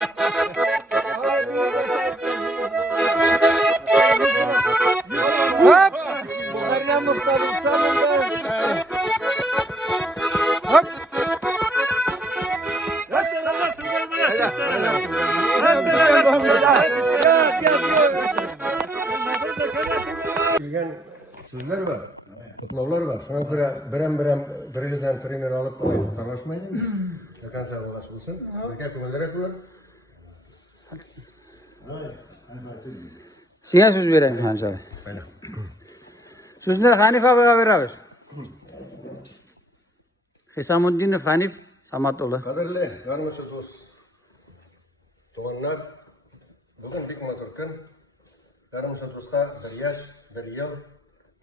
Hop. Meryem Muhtar'ın sanırım. Hop. Bilgen sözler var, toplavlar var. Şuna göre berem birinizden trainer alıp tanışmayın mı? Yakan sen ulaşmışsın. Erkek kumelere kullan. Size söz vereyim Hanşar. Aynen. Sözleri Hanif abiye veririz. Hisamuddinov Hanif Samatullah. Kaderli, garmışı dost. Tuğanlar, bugün bir matürkün. Garmışı dost'a bir yaş, bir yıl.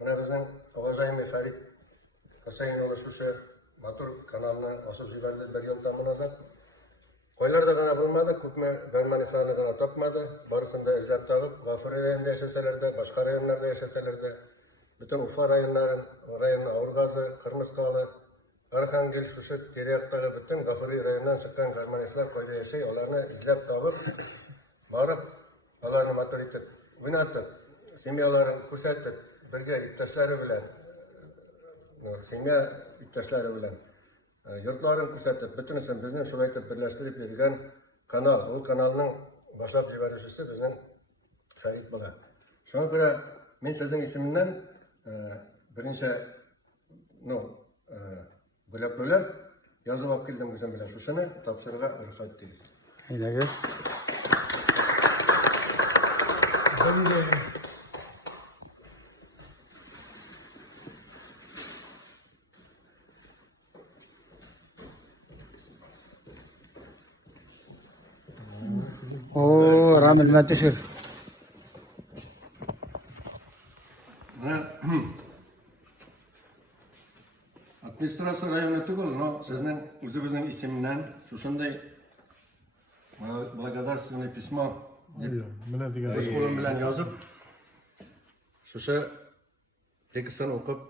Buna bizim Avazaymi Ferit Hüseyin oluşuşu Matur kanalına asıl ziberdi bir yıl tamına zat. Koylarda gana bulmadı, Kutme Garmanistan'ı gana topmadı. Barısında izlep tağıp, Gafur rayonunda yaşasalardı, başka rayonlarda yaşasalardı. Bütün Ufa rayonun Aurgazı, Kırmızkalı, Arhangel, Şuşet, Tereyak'taki bütün Gafuri rayonundan çıkan Garmanistler koyda yaşay, onlarını izlep tağıp, bağırıp, onlarını maturitet, oynatıp, semyalarını kursatıp, birge iptaşları bilen, semya iptaşları bilen, yurtlarını kursatıp, bütün isim bizden şulaytıp birleştirip verilgen kanal, o kanalının başlap jibarışısı bizden Ferit Bala. Şuna göre, ben sizin isiminden birinci bülöpler yazıp alıp geldim bizim bilen şuşunu, tapsırığa rüsat değiliz. Hayda gel. Oo, Ramil Matişir. Administrasiya rayonu tugul, no, sizin özünüzün isiminden şuşunday благодарственное письмо öz kolum bilen yazıp şuşu tekisini okup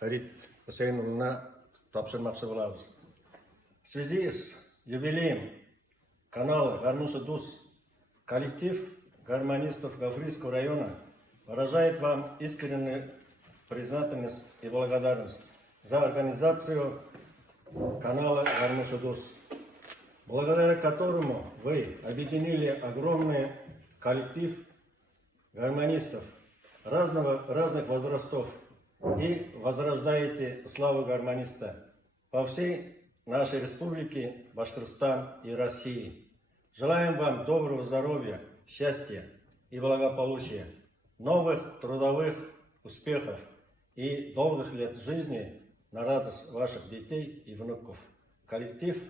Ferit Hüseyin'ine tapşırmakçı bulabız. В связи с юбилеем канала «Гармуша ДУС» коллектив гармонистов Гафрийского района выражает вам искреннюю признательность и благодарность за организацию канала «Гармуша ДУС», благодаря которому вы объединили огромный коллектив гармонистов разных возрастов и возрождаете славу гармониста по всей нашей республике Башкортостан и России. Желаем вам доброго здоровья, счастья и благополучия, новых трудовых успехов и долгих лет жизни на радость ваших детей и внуков. Коллектив,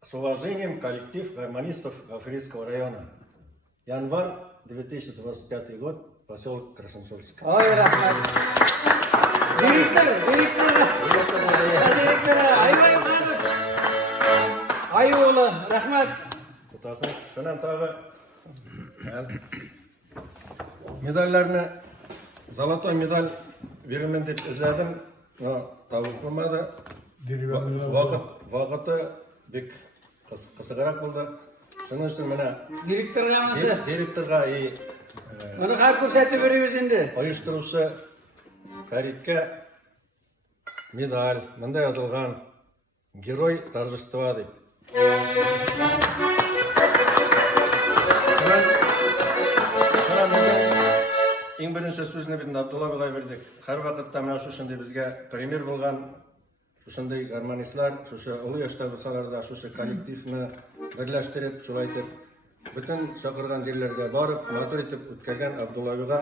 с уважением, коллектив гармонистов Гафрийского района. Январь 2025 год, поселок Красносольск. Ой, rahmat. Direktör. Ayıoğlu, rahmat. Tutasın. Şundan tabi medallerini Zolotoy medal verilmeni deb izledim. Tabi bulmadı. Vakıtı bek kısıqarak buldu. Şunun için bana Direktör namazı. direktorga Onu kalp kursatı veriyoruz şimdi. uyuşturucu Ferit'ke medal, bunda yazılgan Герой торжества deyip. Ең бірінші сөзіне бетін Абдулла Бағай бердік. Қар вақытта мына шушындай бізге пример болған шушындай гармонистлар, шушы ұлы яшта болсаларда шушы коллективні бірләштіріп, шулайтып, бүтін шақырған жерлерге барып, матур етіп өткерген Абдулла Баға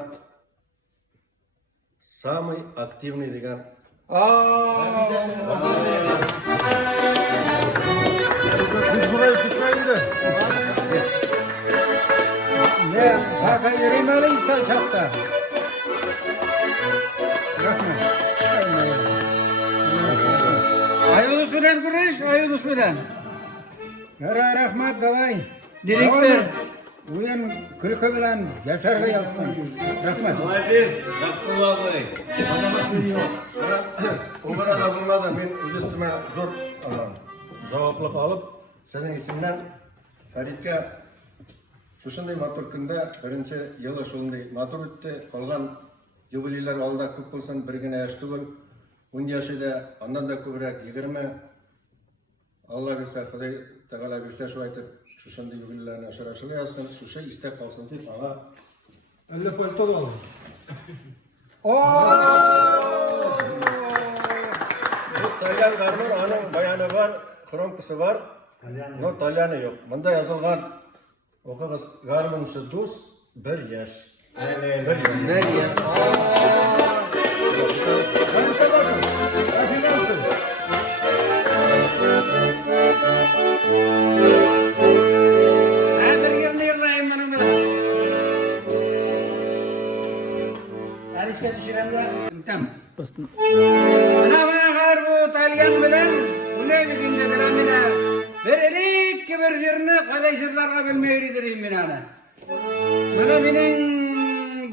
самый активный деген Ne? Haka yürümeyle insan çakta. Ayolus bilen kuruş, ayolus bilen. Yara rahmat davay. Direktör. Uyan kırıkı bilen yaşarga yapsın. Rahmat. Молодец, Абдулла Бай. Umar da bulmadı, ben üstüme zor cevaplık alıp Sizin isimden Farid'e şuşunday matır künde birinci yılı şunday matır öttü. Kalgan jubileyler alda köp bolsun, bir gene yaş tugul. 10 yaşıda ondan da köbürek 20. Allah bilse, Xuday Teala bilse şu aytıp şuşunday jubileylerine aşıraşılı yazsın. Şuşa istek kalsın deyip ana 50 palto da aldım. Talyan garmur, onun bayanı var, kronkası var. No talyanı yok. Bunda yazılgan okağız garmuncu dus bir yaş. Bir yaş. Ben bir yerine yırlayayım bunu ben. Ariske düşürem de. Tamam. Ana bakar bu Talyan bilen, bu ne bizimde bilen bile. Verelik ki bir yerini kalay şırlarga bilmeyiridireyim ben ana. Bana benim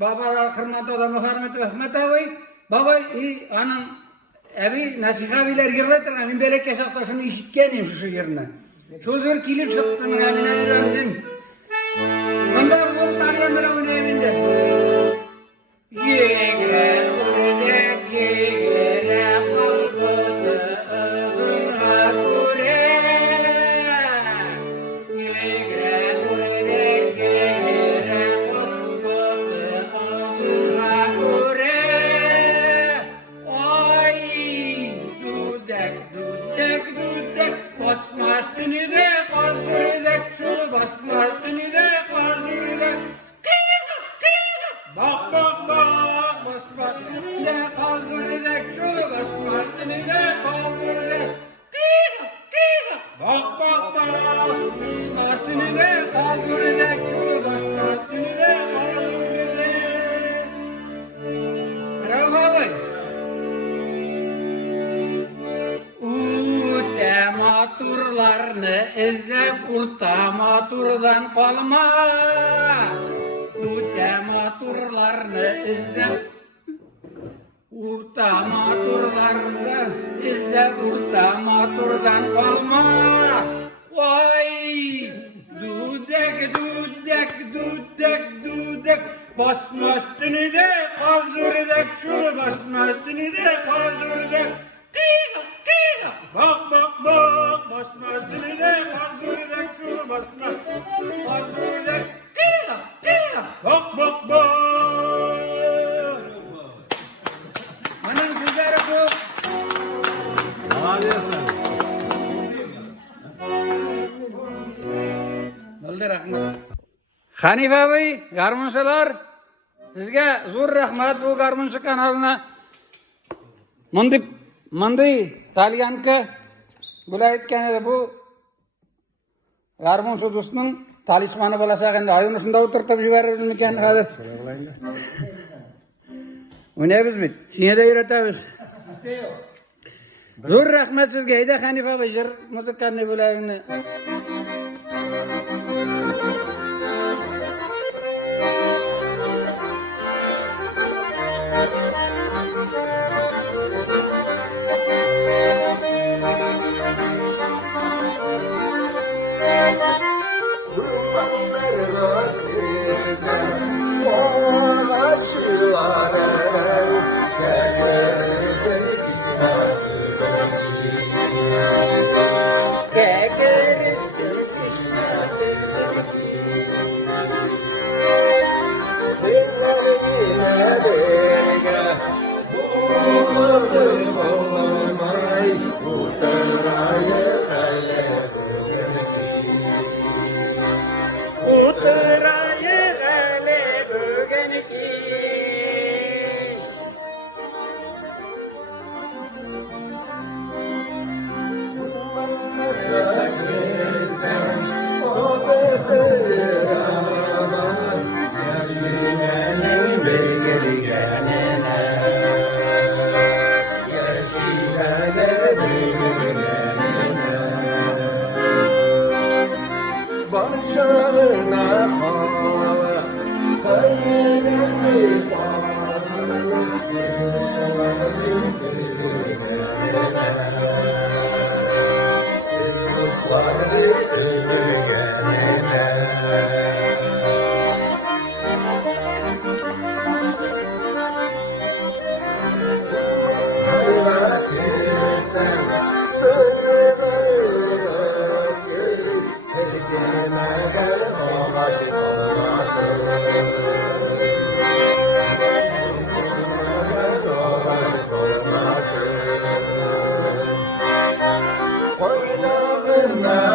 babalar kırmata adamı hürmeti Ahmet abi, baba anam abi nasiha biler yırlatır, ben belek yaşakta şunu işitkenim şu yerine. Şu zor kilip çıktım, ben öğrendim. Bunda bu Talyan bilen bu ne evinde. Yegre kuracak yegre kalkıdı ızırha kure. Yegre kuracak yegre kalkıdı ızırha kure. Ay dudek dudek dudek basmastını de kazırıdak şunu basmastını de kazırıdak. Bak bak bak basmastını de kazırıdak şunu basmastını de kazırıdak. Bak bak bak basmastını de kazırıdak şunu basmastını de kazırıdak. Bravo abi. Maturlarını izlep kurta maturdan kalma. Maturlarını izlep kurta maturlarını izlep kurta maturdan kalma. Vay dudek dudek dudek dudek basmastını de kazırdak şunu basmastını de kazırdak. Bak bak bak basmastını de kazırdak şunu basmastını kazırdak. Bak bak bak. Manam sizlere bu. Oldu rahmet. Hanif abi, garmunçular, sizge zor rahmet bu garmunçu kanalına. Mındı Talyanka bulayetken bu garmunçu dostunun talismanı bolasa endi ayınısında oturtup jiberelim eken hazır. Oynayabız bit. Sine de öğretemiz. Zor rahmet sizge. Haydi Hanif abi jir müzikanı bulayını.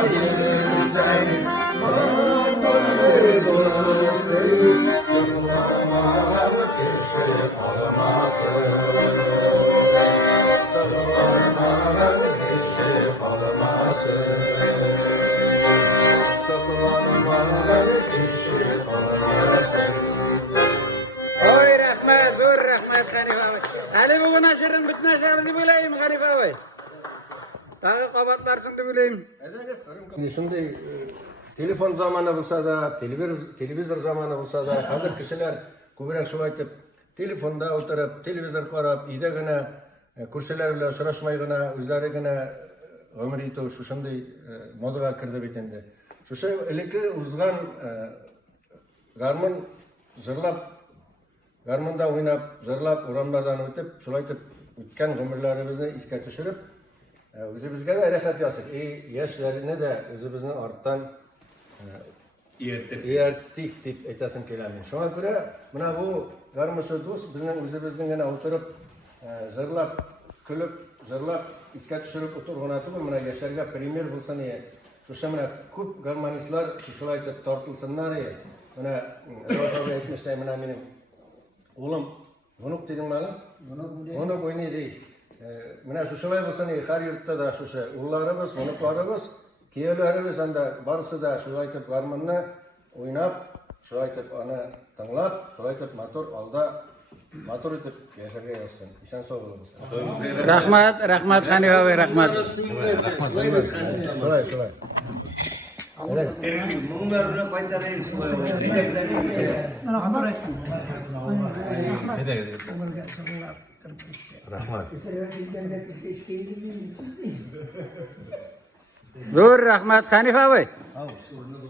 ayırsanız Doğursanız Sırlamalar kişi kalmasın Sırlamalar kişi kalmasın Sırlamalar kişi kalmasın Oy rahmat, zo'r rahmat Hanif abi. Hali bu nashrning bitmasligini deb o'ylayman Hanif abi. Tag'i qabatlarsin deb o'ylayman. Shunday telefon zamoni bo'lsa da, televizor zamoni bo'lsa da, hozir kishilar ko'proq shu aytib, telefonda o'tirib, televizor qarab, uydagina kursilar bilan uchrashmaygina, o'zlarigina umr yetib shunday modaga kirdi bet endi. Shu ilki uzgan garmon jig'lab Garmonda o'ynab, jig'lab, o'ramlardan o'tib, shulay aytib o'tgan umrlarimizni esga tushirib, o'zimizga da harakat yasak. Yoshlarni da o'zimizni ortdan ertdik deb aytasim keladi. Shunga ko'ra, mana bu garmosha do'st bizning o'zimizning o'tirib, jig'lab, kulib, jig'lab, esga tushirib o'tirganati bu mana yoshlarga primer bo'lsin. Shu mana ko'p garmonistlar shulay aytib tortilsinlar. Mana Allohga aytmoqchiman, mana mening Oğlum, bunu dedim bana. Bunu oynaydı. Mana shu sholay bo'lsa, har yurtda da shu ullarimiz, unuklarimiz, kiyevlarimiz anda barisi da shu aytib garmonni o'ynab, shu aytib ana tinglab, shu aytib motor olda motor etib yashaga yozsin. Eshon sog' bo'lsin. Rahmat Hanif abi, rahmat. Sholay. Bunlarla paytarayım şuraya. Rahmat. Zo'r rahmat Hanif abi.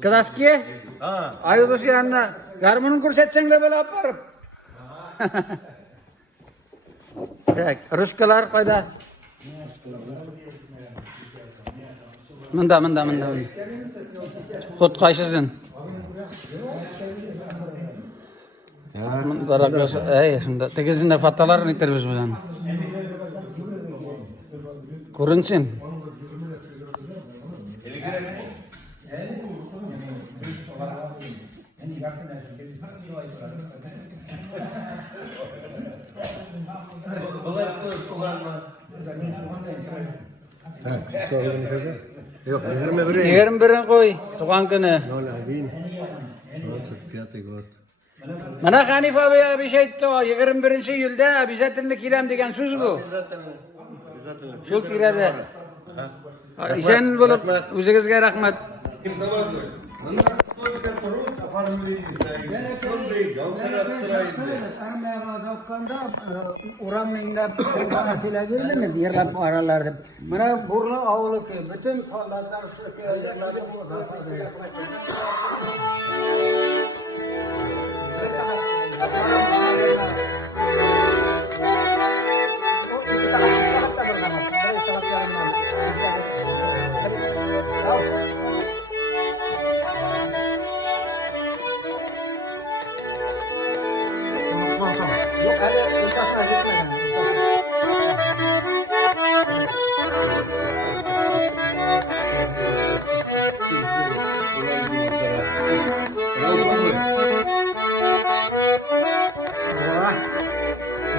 Klaski? Ayudu yanına garmonini ko'rsatsanglar bo'lib borib. Tak, rushkalar qayda? Mında. Xud qaysisin? Mında rakası, shunda tegizinde fattalarni aytamiz bilan. Ko'rinsin. Yok, 21. 21 qo'y, tug'an kuni. 01. 25 gод. Mana Hanif abi bir şey aytdi, 21-iyulda обязательно kelam degan so'z bu. Shul kiradi. Ишен bo'lib, o'zingizga rahmat. Uram minglab narsalar berildi, yerlab oralar deb. Mana Burni ovuli bütün soldatlar shu yerlarda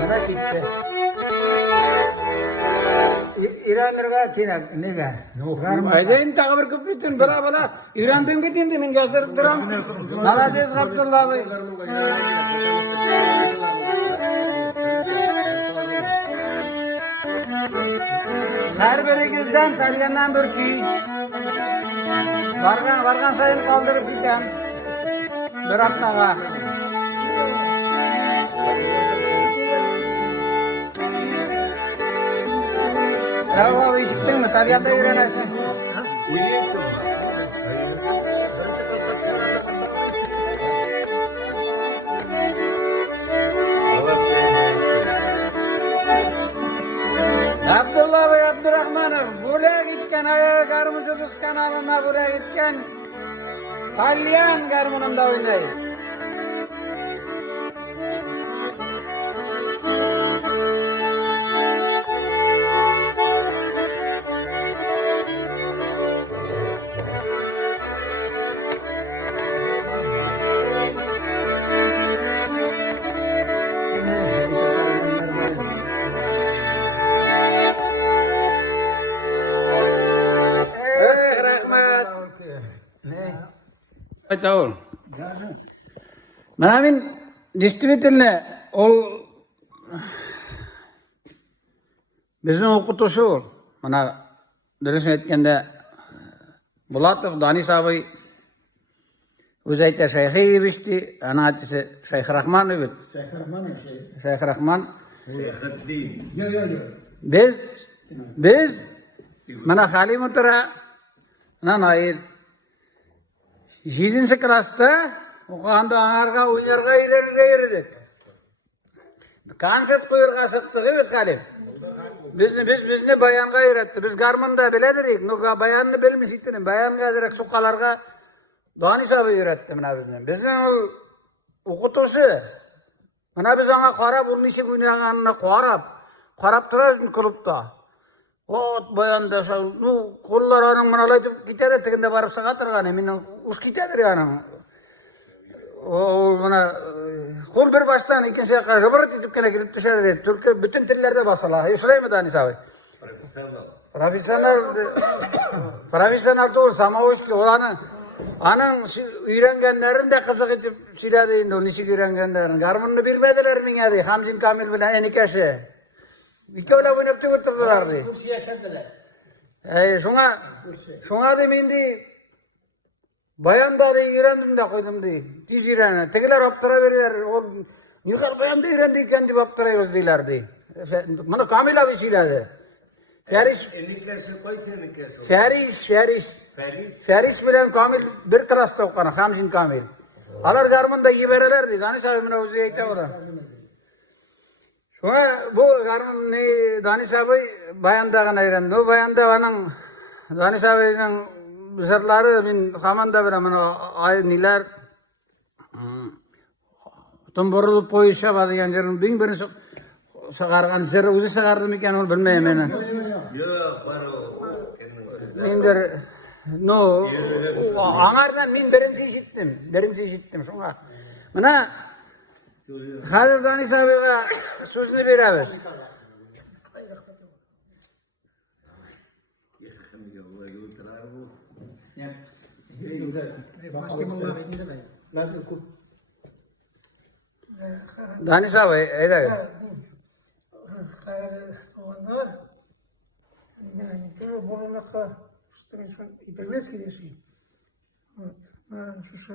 mana gitti. İranlarga kerak, nega? Aydayin tag'i bir ko'p bitin, bala. İrandan bitin men gazdirib turam. Malades Abdullah bey. Her birigizden tanıyandan bir ki. Vargan sayın kaldırıp giden. Bir haftaga. Bravo, işittin mi? Tabiatta öğrenersin. Abdullah Bey Abdurrahmanov, buraya gitken ayağı garmıcı kanalına buraya gitken Palyan garmınında oynayın. Ayta ol. Mana men действительно ol bizning o'qituvchi ol. Mana dürüst aytganda Bulatov Danis abi o'zi ayta Shayx Ibishti, ana aytsa Shayx Rahman edi. Shayx Rahman. Biz mana Halim o'tira, mana Nail 7-klassda o'qiganda anarga o'ynarga yurdik. Konsert qo'yirga chiqdik edi Halim. Bizni bayanға үйretті. Biz garmonda biledik, но bayanını bilmeseydim. Bayanға direkt soqalarga Danis abi үйретті мына bizni. Bizning o'qituvchi. Mana biz ona qarab, onun işi o'ynaganini qarab turardik klubda. Ot bayanda nu qo'llaring manalaytib ketadi, teginde borib saqatirgan, mening ush ketadi yani. O mana qo'l bir boshdan ikkinchi yoqqa g'ibrat etib kelib tushadi. Turkiya butun tillarda basala. Ishlaymi Danis abi? Professional to'g'ri, samovoshki aning uyrengenlerin de qiziq etib siladi endi, uni ichiga uyrengenlerin. Garmonni bermadilar menga de, Hamzin Kamil bilan enikashi. Ikkovlar o'ynab o'tirdilar de. Kursi yashadilar. Şuna da endi bayanda da öğrendim de koydum de. Tiz öğrenen. Tegiler aptıra verirler. O nihal bayanda öğrendi iken de aptırayız diyorlar de. Bana Kamil abi söyledi. Feris bilen Kamil bir klasta okuyan. Hamzin Kamil. Alar garmında iyi verirler de. Danis abi bana uzuya ekte o da. Şuna bu garmın Danis abi bayandağına öğrendi. O bayanda onun Danis abi'nin bizarları ben hamanda bir ama niler tomborulup koyuşa bazıyan yerin bin birini sağargan zerre uzu sağardım iken onu bilmeyem yani. Men der no anardan men birinci işittim şuna. Mana hazır Danis abiga sözünü beremiz. Danis abi, ayda. Olanlar, yani bu olanakka üstüne ipemez gidiyorsun. Şu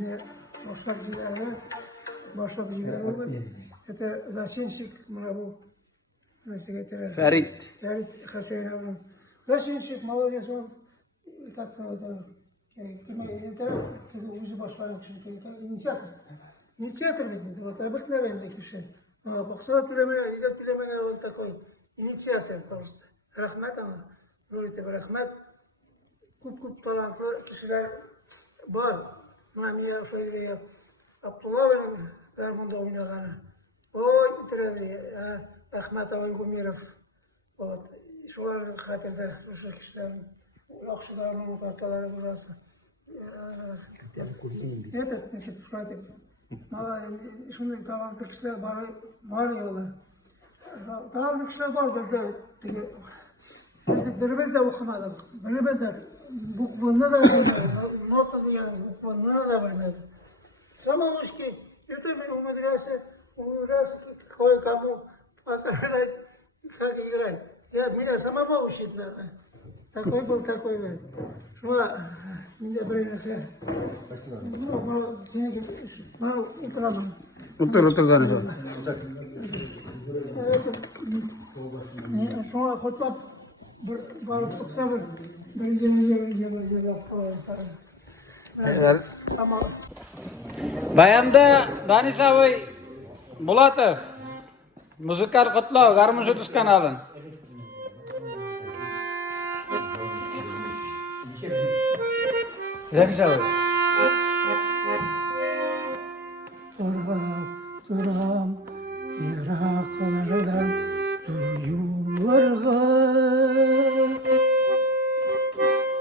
yine başka bizler olur. Это зачинщик, bu секретарь. Ferit. Хасейн аврам. Зачинщик, молодец он. Как-то это, уже başlamak için инициатор bizim, вот обыкновенный киши. Бақсалат bilemeyen, idat bilemeyen он такой инициатор просто. Rahmet ama, böyle tabi rahmet. Kup talantlı kişiler var. Mamiye şöyle yap. Abdullah benim garmında oynağanı. Oy bitiredi. Ahmet Uygumirov. Şular hatırda, şu kişilerin akşılarının parçaları burası. Evet, Fatih. Şunun talantlı kişiler var yiyorlar. Talantlı kişiler var burada. Biz de okumadık. Biz de bukvanına da bilmedik. Notta diyelim, bukvanına da bilmedik. Sama hoş ki, yeter beni umudurası koy kamu, pakaray, kaki giray. Ya mina sama hoş etmedi. Takoy bol takoy ver. Şuna, minde böyle şey. Bana ikramım. Otur Danis abi. Şuna kotlap, barıp sıksa bir yeni Sama. Bayanda Danis abi Bulatov. Müzikal kutlav, garmon jutus kanalın. Danis abi. Duram Iraklardan duyularga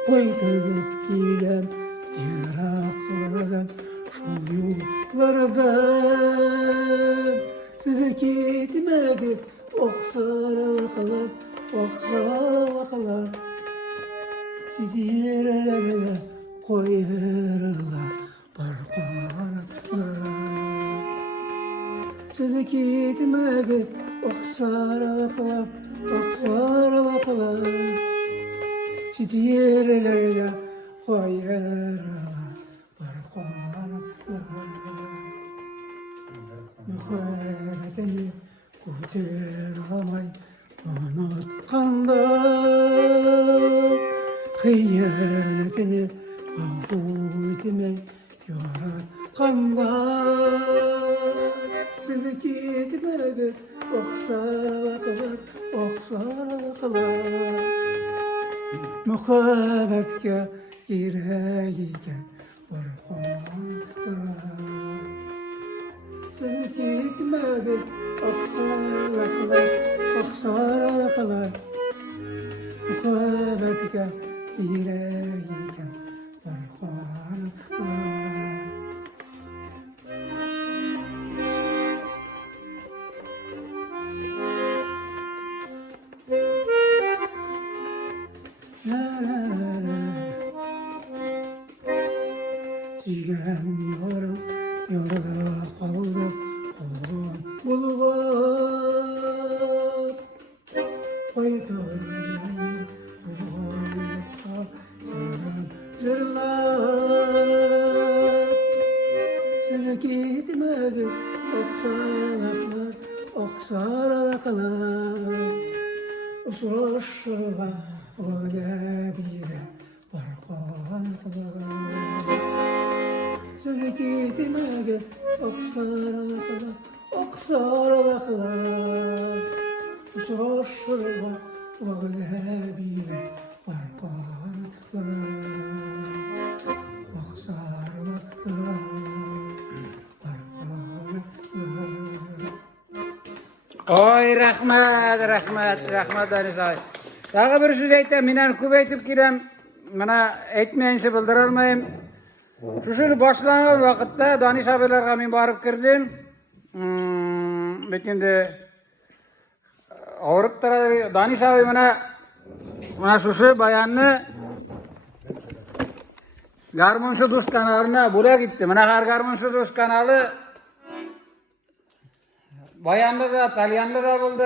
Koyduk gilem Iraklardan şu yurtlardan Size gitmegi oksarakalar Sidirlere koyarlar barkanatlar. Sizi gitmegi oksarlıklar, oksarlıklar. Sidirlere koyarlar barkanatlar. Muhabbetini kurtaramay unutkanda, kıyanetini afu etmey yaratkanda. Sizi gitmegi oksarlıklar, oksarlıklar. Muhabbetke gireyken barkanatlar. Sizi gitmedi oksarlıklar, oksarlıklar. Muhabbetke gireyken barkanatlar. La la la la. Silemiyorum, yolda kaldı oğlum bulvar. Koydum beni bulvarda yaran zırlar. Size gitmedi oksarlıklar, oksarlıklar. Usuluşluğa öyle bile barkanatlar. Sizi gitmege oksarlıklar, oksarlıklar. Usuluşluğa öyle bile barkanatlar. Oksarlıklar, barkanatlar. Oy rahmat, rahmat, rahmat Danis abi. Dağı bir söz aytayım, menen көп aytıp kirem. Mana aytmayancha bildirolmayım. Şu başlangan vaqtda Danis abilarga men barıp kirdim. Bekende ağrıp turadi. Danis abi mana şu bayanni Garmonsiz Do'st kanalına bo'lak etdi. Mana har Garmonsiz Do'st kanalı bayanlı da, talyanlı da buldu.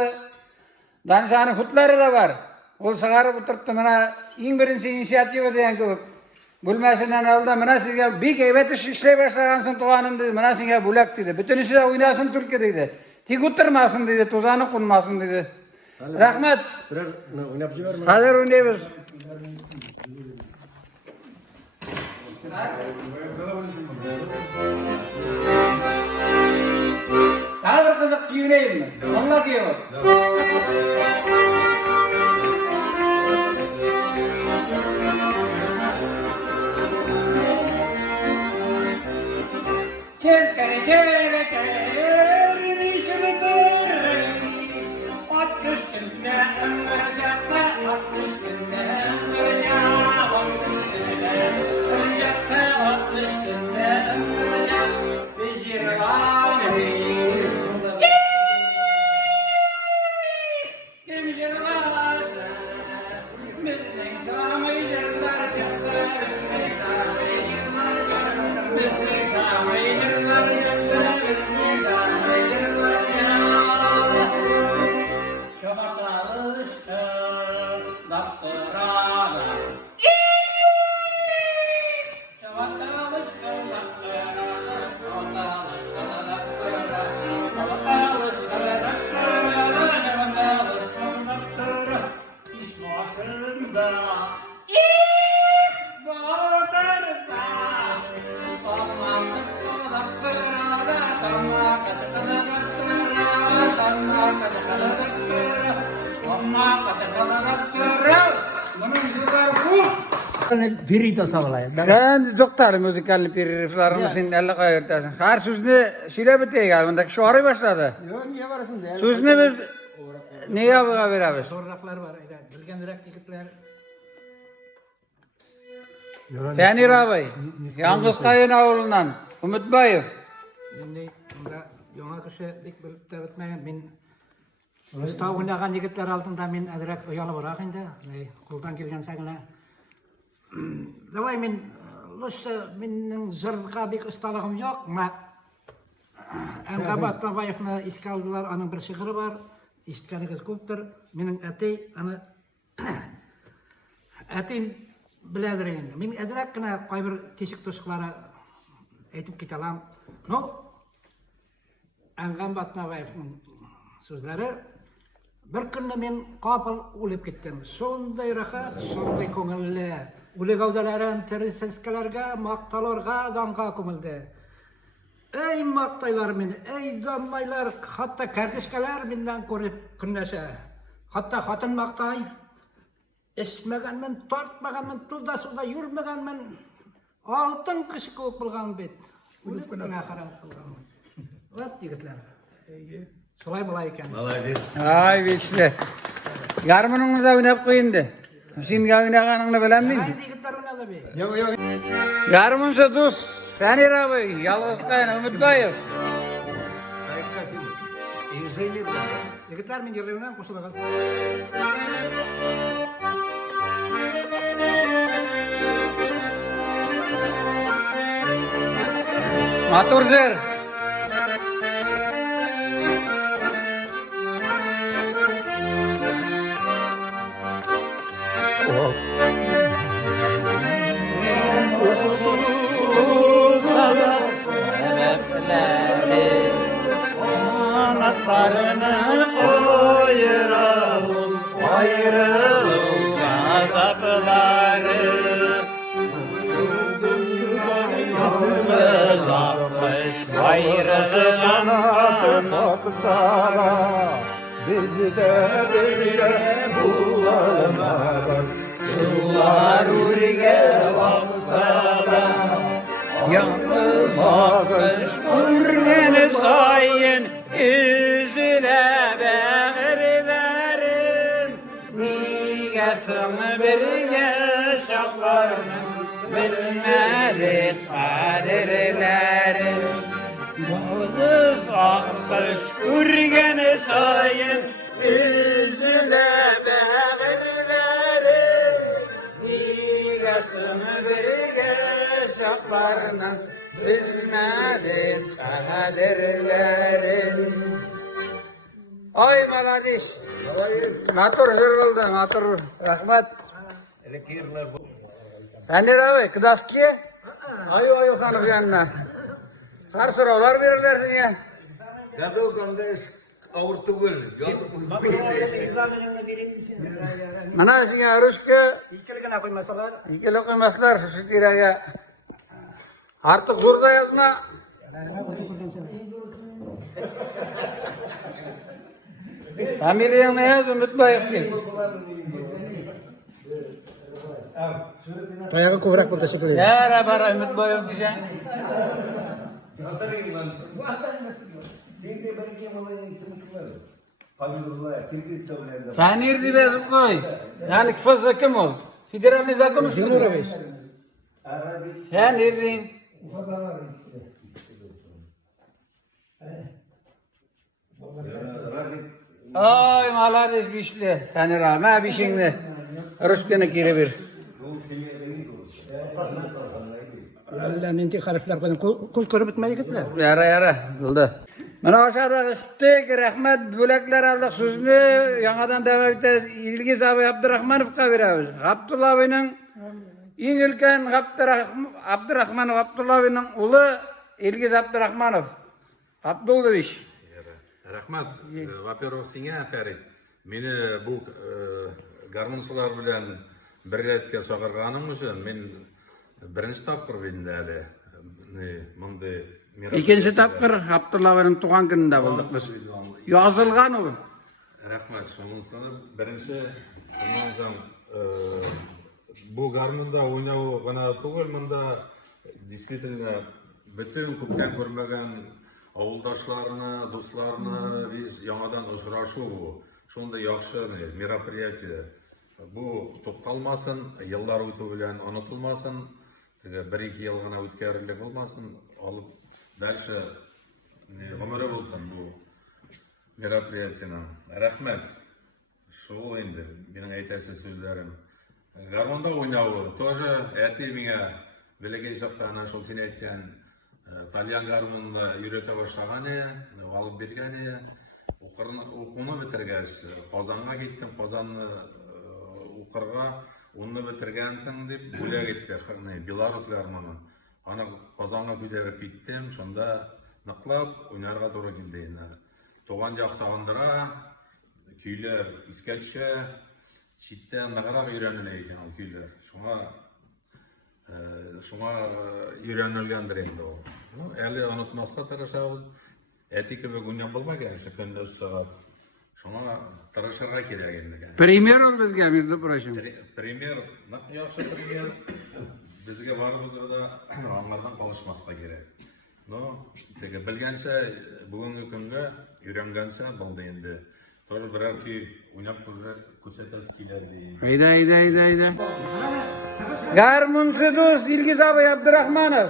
Danisa'nın futları da var. Ol sığarıp oturttu. Mana en birinci inisiyatif deyen köp. Bulmasından aldı. Mana sizge bir evet iş işley başlagansın tuğanım dedi. Mana sizge bulak dedi. Bütün işi de oynasın Türkiye dedi. Tik oturmasın dedi. Tuzanı konmasın dedi. Rahmet. Biraz oynap jiberme. Hazır oynayız. Daha bir kızık giyineyim mi? Onunla giyiyor. Şerkere şerkere nişini kırrı. At üstünde ömrüzakta, at üstünde ömrüzak. At üstünde ömrüzakta, at üstünde ömrüzak. Biz yırılamayız. Kim yırılasın? Bizden samayı yırılar çaktı. Bizden samayı yırılar çaktı. Bizden samayı yırılar çaktı. Bizden samayı yırılar çaktı. Şabata alıştı. Daktırada. Şabata alıştı. Daktırada. Şabata alıştı. Daktırada. Şabata alıştı. Daktırada. Şabata alıştı. Daktırada. İş başında. Bağırırsa. Olmadık daktırada. Tamam katıkana daktırada. Tamam katıkana daktırada. Tamam katıkana daktırada. Bunun yüzüler bu. Biri de sağlayın. Ben doktor müzikalli piriflerini sen elle kayırtasın. Her sözünü şile biteye geldi. Bundaki şu arayı başladı. Yok niye varsın diye. Sözünü biz neye veririz? Sorraklar var. Bilgendirek kişiler. Fenir abi, Yalnız Kayın avlundan, Umut Bayıf. Şimdi yana kişi dik bilip de bitmeyen ben usta oynagan yigitler altında men azrak uyalı bırak indi. Kuldan kelgen sagına Давай мен лучше менің жырға бек ұсталығым жоқ. Әнға Батнабаевны еске алдылар, аның бір шиғыры бар. Ешкәнігіз көптір. Менің әтей, аны әтейін біләдір енді. Мен әзірәк кіна қайбір тешік тұшқылары әйтіп кете алам. Әнға Батнабаевның сөздері. Bir günde men kapıl ulup gittim. Sonday rahat, sonday ko'ngilli. Uli gavdalarim teriseskelerge, maktalarga, danga ko'mildi. Ey maktaylar meni, ey damlaylar, hatta kardeşkeler menden ko'rib künleşe. Hatta hatın maktay, içmegenmen, tortmagenmen, tulda suda yürmegenmen, altın kışı ko'p bulgan bit. Ulup güne harap kılganman. Vat yigitler. Solay bulay ekan. Ay bekçiler. Yarmınыңызda oynap koyundu. Şimdi oynaganыңды bilen miyim? Haydi yigitler oynadı be. Yarmınsa dost. Fenir abi, Yalğız Kayın, Ümitbayev. Yigitler men yerlerinden koşulagan. Maturzer. Anahtarını koyuralım, ayrılım azapları. Yolumuz akmış bayrağından Baksana bizi de bulamalar. Sular urge baksana, yalnız akmış urgeni sayın. Yüzüne bağırlarım, nigasın birge şaplarının bilmeriz kaderlerim. Yalnız akmış urgeni sayın, yüzüne bağırlarım, nigasın birge şaplarının bilmeriz kaderlerim. Ay maladiş. Matur hırıldı, matur. Rahmet. Fenir abi, kıdaski. Ayo hanım yanına. Her sıralar verirlersin ya. Gado kandes ağır tugul. Mana singa arışkı. İkiligine koymasalar. İkili koymaslar şu tiraga. Artık zorda yazma. Familiyan ne yaz? Ümitbayev değil. Bayağı kuvrak burada şekilde. Ya Rabara Ümitbayev diyeceksin. Fenir diye yazıp koy. Yani kıfazı kim ol? Federal nizakı mı? Kim olur? Fenir deyin. Ay malades bişli. Fenir abi, ma bişinli. Rüşkeni kiri bir. Allah'ın inti harfler koyun. Kul kırıp bitmeye gittiler. Yara, kıldı. Mana aşağıda istek, rahmet, bölekler aldık sözünü yangadan devam etti. İlgiz abi Abdurrahmanov'a veririz. Abdullah abinin en ülken Abdurrahmanov, Abdullah abinin ulu İlgiz Abdurrahmanov. Abdulloviç. Rahmat, во-первых, сеңе Фәрит. Мені бұл гармоншылар білән бір рәтке шақырғаның үшін мен бірінші тапқыр бенді әлі мұндай İkinci tapkır Abdullah abinin tuğan gününde bulduk biz. Yazılgan o. Rahmat, сонысыны бірінші бұл гармонда ойнау ғана түгел, мұнда действительно бүтін көптен көрмеген ауылдашларына, достарына біз яңадан ұшырашу шондай яқшы мероприятие. Бұл тоқталмасын, еллар өту білән ұнытылмасын, бір-екі ел ғана өткерілік болмасын, алып дальше ғұмыры болсын бұл мероприятияның. Рахмет. Шол енді менің айтасы сөздерім. Гармонда ойнауы тоже әти миңа белегей жақтан ашыл сен әйткен тальян гармонда үйрете башлаған алып берген оқуны бітіргәс Қазанға кеттім, Қазанны оқырға оны бітіргенсің деп бөлек етті Беларус гармонын. Аны Қазанға көтеріп кеттім, сонда нақлап ойнарға туры келді. Туған жақ сағындыра, күйлер искәлші, читтен нағырақ үйренілейген ол күйлер. Шуңа үйренілгендір енді ол. Әлі ұнытмасқа тырышауыз. Әті кебек ойнап болмаған, күнді 3 сағат. Шуңа тырышырға керек енді. Пример ол бізге, между прочим. Пример, яқшы пример. Бізге барымызға да аңлардан қалышмасқа керек. Теге білгенсе, бүгінгі күнге үйренгенсе болды енді. Тоже бірер күй ойнап көрсетесі келер дейін. Айда. Гармоншы дос Илгиз абай Абдырахманов.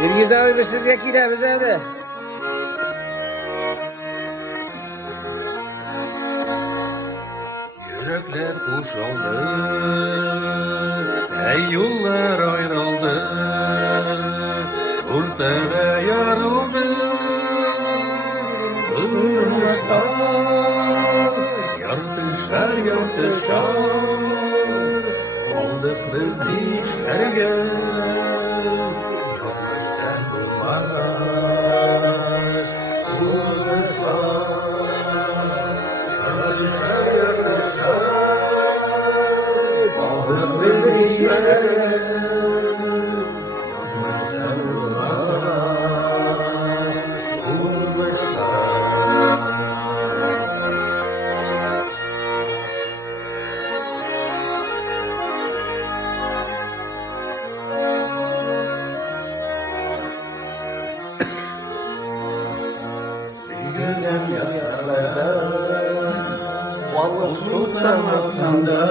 İlgiz abi biz sizge kiremiz hadi. Yürekler kuşaldı, ey yollar ayrıldı, Urtebe yarıldı, sığınmaktan yartışar, aldık biz dişlerge. Sultan Hakan'da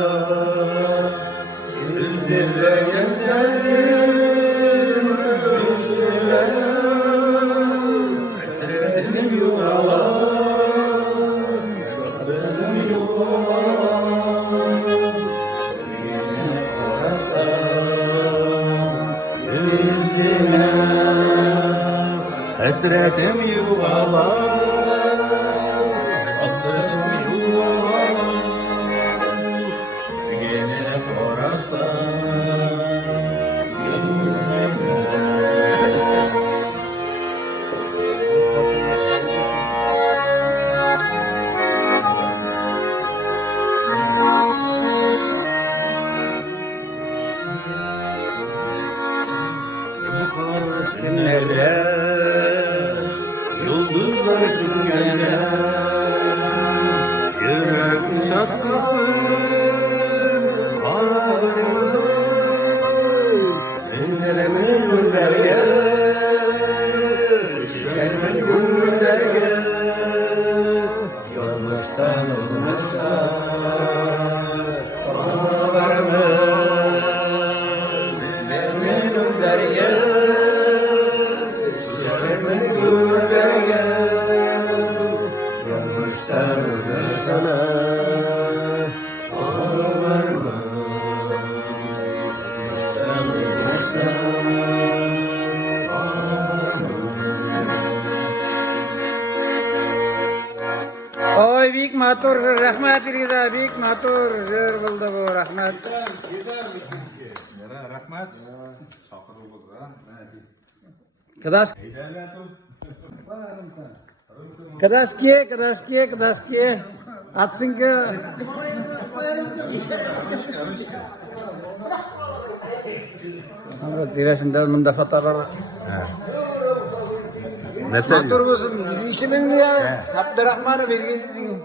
yüzüyle yenderim, yüzüyle hasretim yuvalar, benim yuvalar, yine orasam yüzüne hasretim yuvalar. Yıldızlar sürüngenler, yürek şatkası ağrıyor. Ellerimin gönderge, şişermen gönderge, yazmıştan uzmuştan bana vermez. Ellerimin gönderge, Oy büyük motor, rahmet İlgiz büyük motor, zor buldu bu rahmet. Rahmat. Kadaski. Atsın ki. Ama dirasında bunda fotoğraf. Motor musun? İşimin ya. Abdurrahman'ı vergizsin.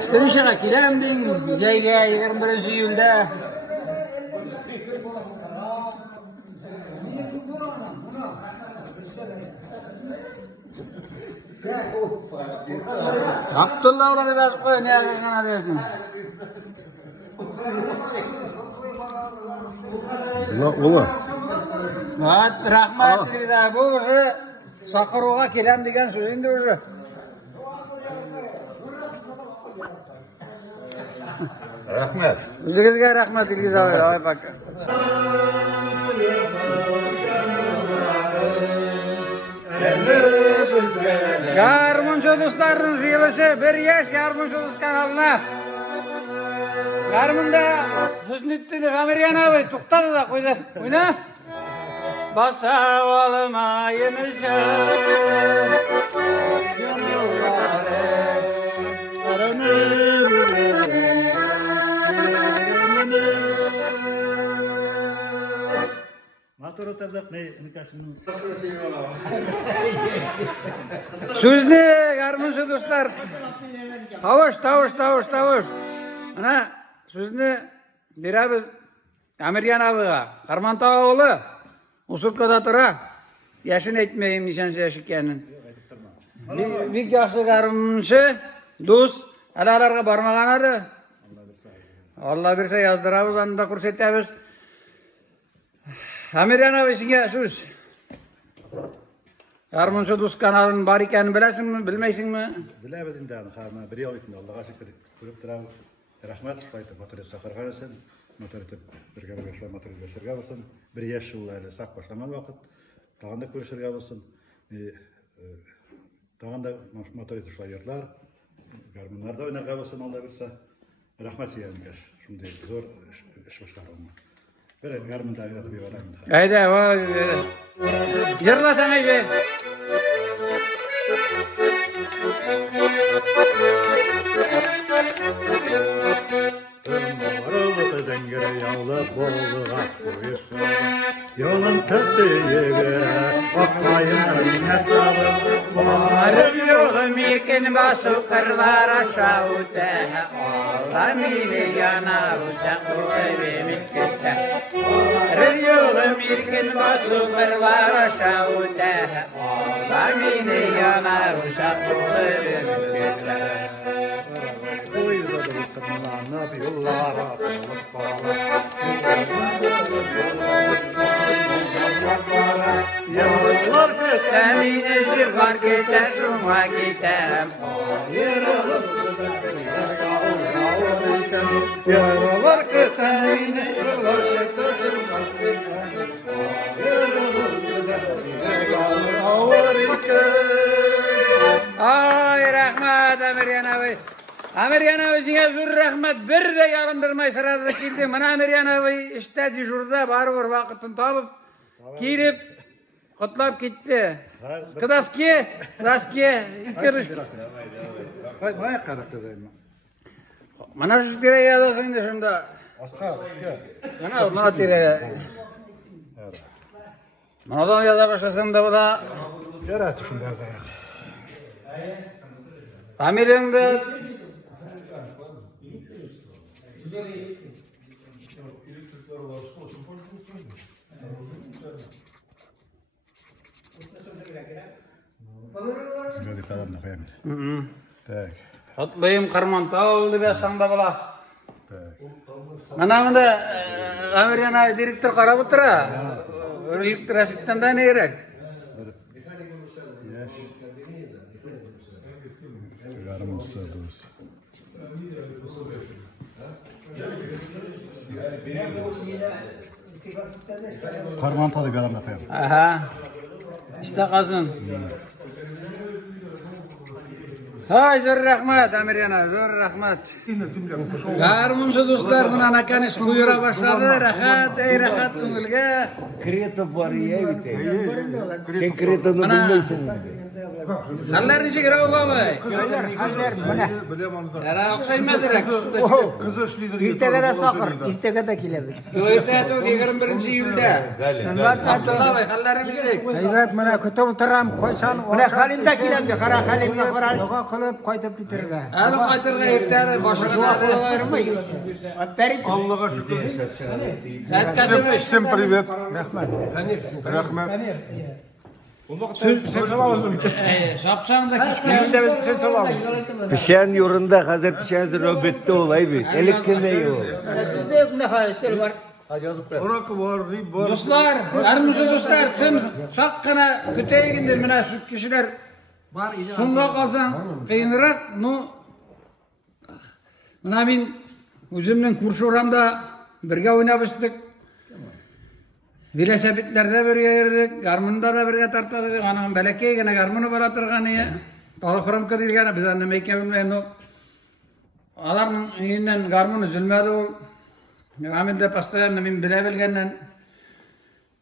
İşte nişana kilemdin. Gel 21 yılda. Abdullah ulan biraz koy, ne yakışına diyorsun? Ola. Evet, rahmat size. Bu уже Sakıruğa kelem degan söz endi уже. Rahmet. O'zingizga rahmat Ilgiz aka. Voy baka. Garmuncha do'stlarning yig'ilishi bir yash Garmuncha do'st kanalına. Garmunda Husniddin G'amiryonoviy to'xtadi-da qo'ydi. O'yna. Basa olmayınca Sözni garmuncha do'stlar. Tavuş. Ana sözni beramiz G'amiryonoviyga. Qarmontoq o'g'li. Usulkada tura. Yaşını etmeyeyim nişansı yaşıkkenin. Bir yaşlı garmuncha do'st. Alalarga barmag'anadi. Allah bersa yazdırabız, anda ko'rsatamiz. G'amiryonoviy senga so'z. Garmuncha do'st kanalının bar ekanini bilasizmi, bilmaysizmi? Bilaman endi ani hamma bir yil o'tdi, Allohga shukr. Ko'rib turamiz. Rahmat, qayta motor safarga olsin. Motor etib birgalikda motor ko'rishirga olsin. Bir yash ularni saq boshlagan vaqt tag'anda ko'rishirga olsin. Tag'anda motor etib shoirlar, garmonlarda o'ynarga olsin, Alloh bersa. Rahmat siyangash. Shunday zo'r ish boshqaraman. Bir garmonda aytib yuboraman. Hayda, voy. Yig'lasang aybe. Zengere yağla boğuluğa koyuşa yolun tepeye bakmayın Varım yolum ilkin basu kırlar aşağı öte Ağlamini yanar uçak o evimin küte Varım yolum ilkin basu kırlar aşağı öte Ağlamini yanar uçak o evimin küte yollara yollar Emine zirvar geçer şuma gitem yollar Emine zirvar geçer şuma Ay rahmat G'amiryonoviy. G'amiryonoviy senga zo'r rahmat. Bir de yarındırmay sırası keldi. Mana G'amiryonoviy ishda dejurda baribir vaqtini topib kelib qutlab ketdi. Qidaski, ikkirish. Voy qaraqazayman. Mana shu teraga yozasingda shunda. Mana teraga. Manadan yoza boshlasangda bular Yarati shunday yozaylik. Familiyangda Böyle falan da koyayım. Tak. Qutlayım Qarmontoq deb yozsangda bular. Mana bunda G'amiryonoviy direktor qarab o'tira. O'rlikdir Rasiddan ne kerak? Yarım olsa doğrusu. Karman tadı garam da koyalım. Aha. İşte qazın. Hay zo'r rahmat G'amiryonoviy, zo'r rahmat. Garmuncha do'stlar bilan akanish buyura boshladi. Rahat, ey rahat ko'ngilga. Kreta var ya bite. Sen Kreta'nı bilmeysin. Hallar necha kira bo'bay? Haller mana. Yara o'xshaymasdir. Ertagada soqir, ertagada keladi. Ertaga 21-iyulda. Abdullah bey, hallaringizdek. Haybat mana kutib o'tiram, qo'ysan. Mana Halimda keladi, qara Halimga qo'rar. Yo'q qilib qaytib ketirga. Hali qaytirga ertaga boshqa Allah'a şükür. Saat kaçmış? Всем привет. Rahmat. Rahmet. Şapşan da kişi. Pişen yorunda hazır pişen röbette olay bir. Elikken ne yok. Dostlar, armıza dostlar, tüm sakkına küteğinde mına şu kişiler şunga kalsan kıyınırak, mına min özümden kurşuramda birge oynabıştık. Velosipedlerde birge girdik, garmında da birge tartıştık. Anam belekey gene garmını baratırganı, palakramka dilgene biz annemeyken bilmem. Alarның үйінен гармон үзілмеді ол. Мен де постоянно мен біле білгеннен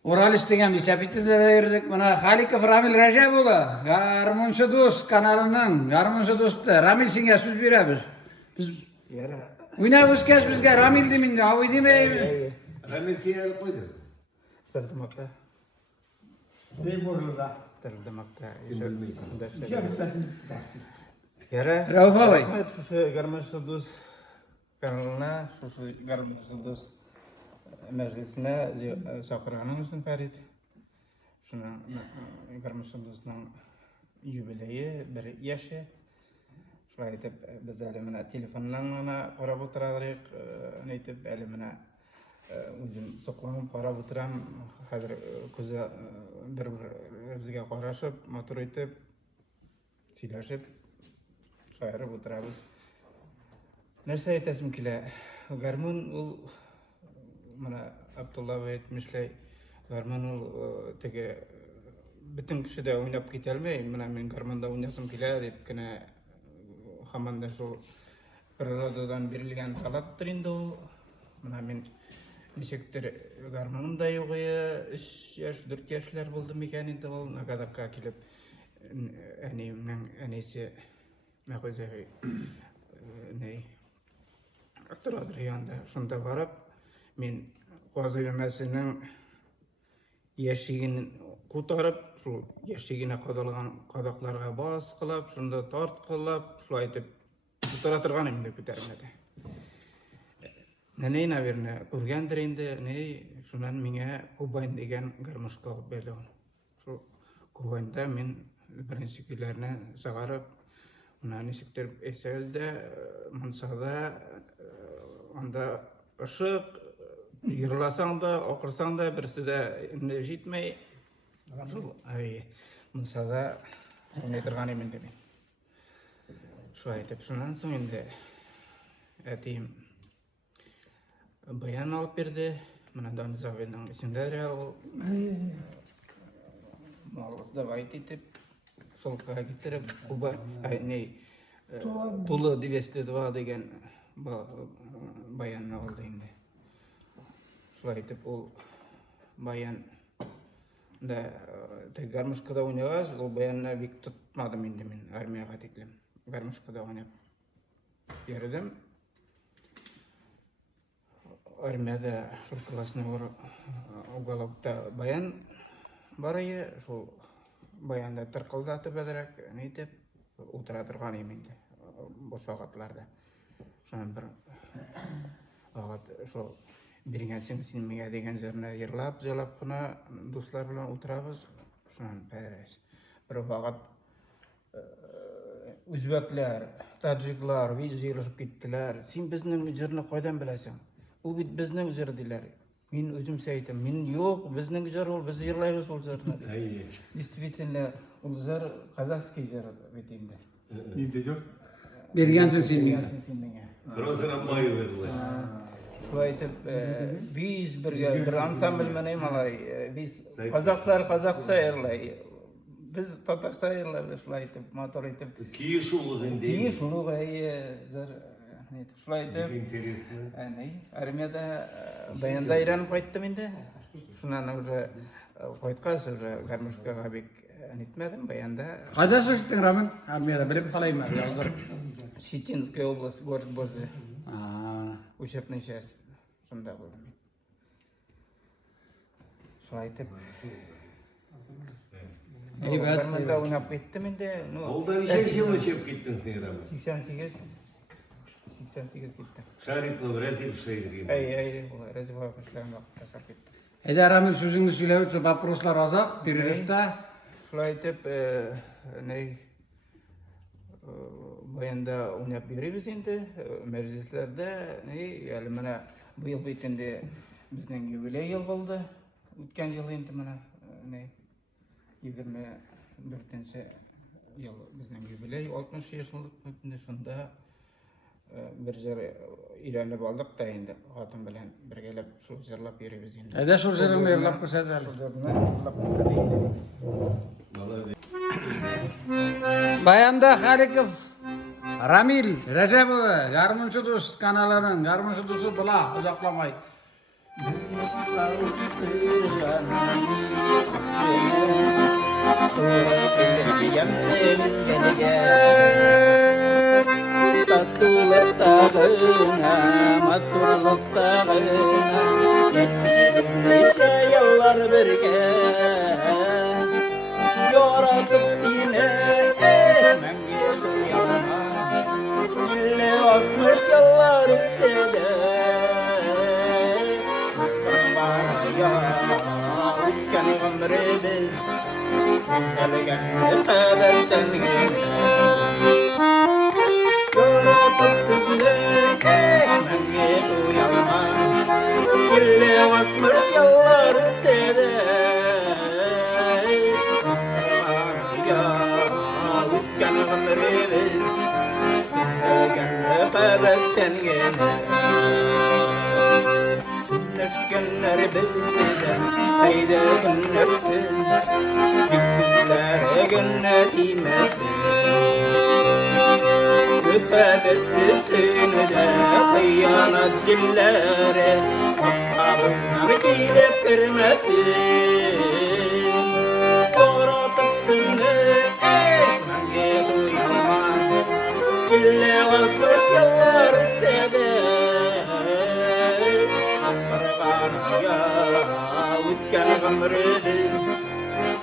Уралис деген велосипедті де бердік. Мына Халиков Рамил Рәжәбұлы, гармоншы дос каналының гармоншы досты Рамил сенге сөз береміз. Біз ойнап өскес бізге Рамил деймін, ауй демеймін. Рамил сені қойды. Stırdımakta. Stırdımakta. Yara. Rauf ağabey. Şu Garmışı Dost kanalına, şu Garmışı Dost meclisine çağırganın için Farid. Şuna Garmışı Dost'un jubileyi bir yaşı. Şuraya etip biz elimine telefonlarına qarab oturarıq, neytip elimine özüm soqlanıp qarab oturam. Hazır көзі bir bizga qarashib, motor etib, сөйләшеп шайырып отырабыз. Нәрсе айтасым килә? Гармон ул мына Абдулла әйтмешләй, гармон ул теге бөтен кеше дә уйнап китә алмый. Менә мин гармонда уйнасым килә дип кенә һаман да шул природадан бирелгән талаптыр инде ул. Менә мин ничектер гармоным да юк, 3 яшь, 4 яшьләр булдым икән инде ул Нагадакка килеп. Әниемнең әнисе Мәгъүзәви Абдурадыр янында шунда барып, мен вазифасының яшигін кутарып, шул яшигенә кадалган кадакларга баскылап, шунда тарткылап, шулай итеп тутыра торган инде күтәрмәде. Нәне наверное күргәндер инде, шуннан миңа Кубань дигән гармошка алып бирде. Шул Кубаньда мен беренче көйләрне чыгарып, мына ничектер эсәлдә, мансада, анда ышык, йырласаң да, акырсаң да берсе дә җитмәй. Мансада уйный торган идем инде мин. Шулай итеп, шуннан соң инде әтием баян алып бирде. Мына Данизавенең исемдәре ул. Малыс да байт итеп, солка китереп, Куба, Тулы 202 деген баянны алды инде. Шулай итеп, ул баян да гармошкада уйнагач, ул баянны бик тотмадым инде мин армияга тиклем. Гармошкада уйнап йөрдем. Армияда шул классный уголокта баян барайы, шул баянда тыркылдатып әдерәк, нитеп утыра торган инде бу сагытларда. Шуннан бер вакыт шул биргәнсең син миңа дигән җырны йырлап, җырлап кына дуслар белән утырабыз. Шуннан бәрәс. Бер вакыт үзбәкләр, таҗиклар җыелышып киттеләр. Син безнең җырны кайдан беләсең? Ул бит безнең җыр диләр. Мин үзем әйтәм, мин юк, безнең җыр ул, без йырлайбыз ул җырны. Действительно, ул җыр казахский җыр бит инде. Инде юк. Бергәнсең син миңа. Роза Майверлы. Шулай итеп, biz бер ансамбль менә малай, biz казаклар казакча йырлай. Biz татарча йырлайбыз, шулай итеп, мотор итеп. Киеш улы инде. Киеш улы җыр. Шулай итеп. Интересно. Армияда баянда өйрәнеп кайттым инде. Шуннан уже кайткач уже гармошкага бик нитмәдем баянда. Кайда служиттең, Рамил? Армияда белеп калайм язгыр. Щетинская область, город Борзы. Учебный часть. Шунда булдым. Шулай итеп. Барманда уйнап кеттем инде. Алда ничә ел эчеп киттең син, Рамил? 88 киттем. Шарипов Разил Шейргин. Разил эшләгән вакытта сар киттем. Әйдә, Рамил, сүзеңне сөйләп, вопрослар азак, перерывта. Şulay etip bayanda oynap beribiz endi meclislerde yani mana bu yıl bitende bizning yubiley yıl boldu. O'tgan yıl endi mana 21-nji yıl bizning yubiley 60 yaşylyk ötünde şunda bir jer ilerlep aldık da endi hatım bilen birgelep şu jırlap beribiz endi. Ede şu jırını yırlap koşacağız. Bayanda Halikov Ramil Recepova Garmunçu Dost kanalının Garmunçu Dost'u bula uzaklamay. Tatlılıktağına, maturluktağına, neşe yıllar birge, yaratıp sine, menge duyalma, 50-60 yıllar ötsede, bana o'tgan ömrimiz, kelgan haberden yaratıp sizni, menge duyalma, 50-60 yıllar ötsede, o'tgan ömrimiz, kelgan haberden Günler bizden haydi günlersin, güzlere günler imesin. Küfet ettisin de hıyanat dillere, Hakkabından giyip girmesin. Yaratıp sizni ekmenge duyulma, 50-60 yıllar ötsede, o'tgan ömrimiz,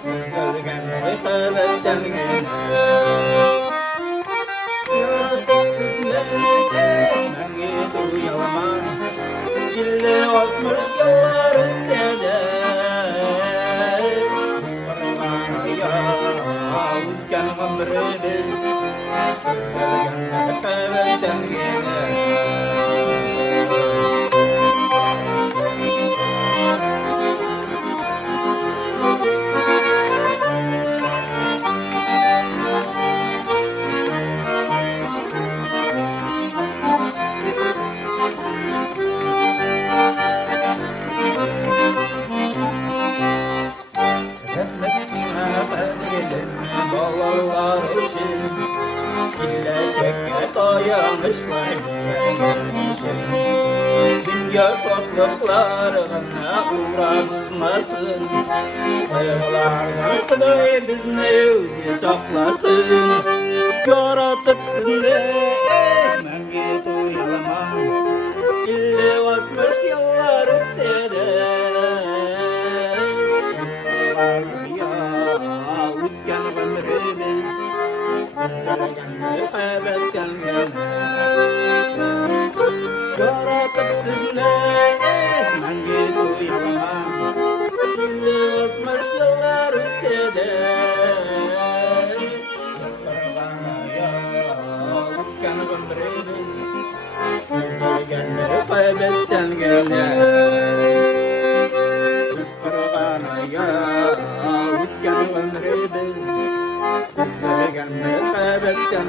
kelgan haberdan yaratıp sizni menge duyalma, 50-60 yıllar ötsede, o'tgan ömrimiz, kelgan haberdan Balalar için Gilleşek'e dayanışlar Dünya tatlılıklarına uğramızmasın Hayırlardan Kıday bizni özü saklasın Yaratıp sizni menge duyalma 50-60 yıllar ötsede o'tgan ömrimiz, kelgan haberdan yaratıp sizni menge duyalma, 50-60 yıllar ötsede, o'tgan ömrimiz, kelgan haberdan o'tgan ömrimiz, kelgan haberdan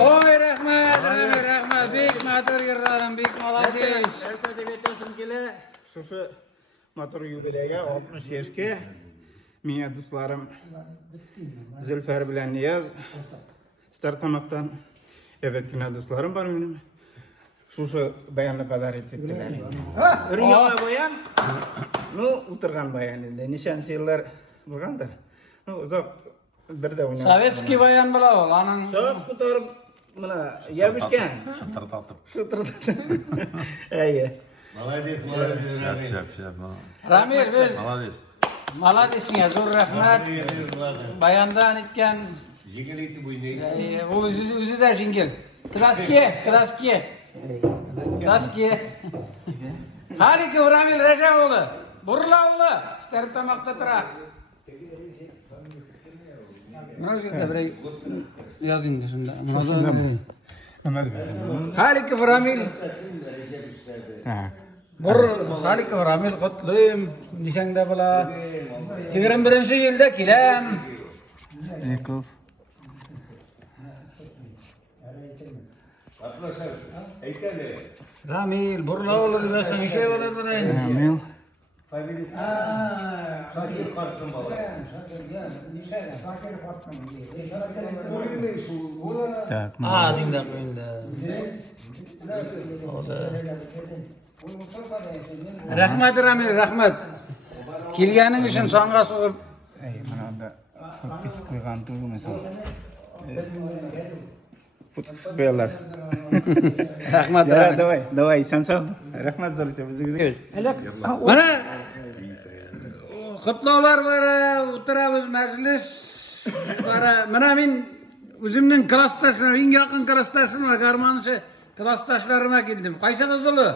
Oy rahmat, rahmat, bek matur yırlarım, bek malades. Şu motor yubileyga 60 yaşga menga do'stlarim Zulfar bilan Niyaz Startamakdan evetgina do'stlarim bor mening. Şu bayanni padar etdilar. Ringa bayan. Nu o'tirgan bayan endi nishan yillar bo'lgandir. Nu uzoq birda o'ynab. Sovetskiy bayan bo'la ol, aning So'q ko'tarib mana yabishgan. Shitirtatib. Ayy. Молодец, молодец. Ramil biz maladesingga zo'r rahmat. Bayandan etgan o'zida jingil. Kraske. Daski. Halik Ramil Rejaoğlu. Burlaoğlu. İşte tamakta tura. Mana shu yerda bir yozing shunda. Halik Ramil. Halik Ramil qutluyum. Nishanda bo'la. 21-yilda kelam. Yakov. Ramil Burlaoğlu diyorsan bir şey olur mu? Ramil. Tak. Dinle koyunda. Rahmat Ramil, rahmat. Kelganing uchun songa sug'ib. Mana unda pis qo'ygan turgu mesela. Putus qo'yarlar. Rahmat. Давай, sen sağ ol. Rahmat zo'rita bizga. Mana qutlovlar var, o'tiramiz majlis. Mana men o'zimning klassdoshlarim, eng yaqin klassdoshim va garmonchi klassdoshlarimga keldim. Qaysi qizili?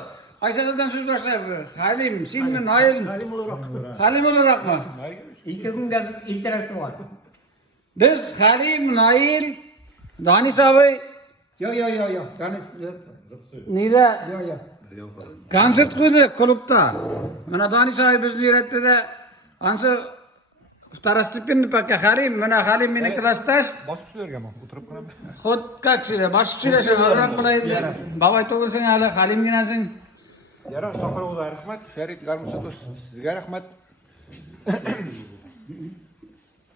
Qaysi qizdan so'z boshlayapti? Halim, senmi, Noil? Halim o'laroqmi? İki günden ilk var. Biz Halim, Noil, Danis abi Yok. Danis yok. nida Yok. konsert qo'ydik klubda. Mana Danis abi bizni eratdi-da, ancha второстепенный пока Halim, mana Halim meni klassdosh. Boshqa kishilarga ham o'tirib qaraman. Xod как sizlar, boshqa kishilar shu avrat bo'laydi. Bobay to'g'rising hali Halimginasing. Yara Soqarovga rahmat, Farid Garmusatos sizga rahmat.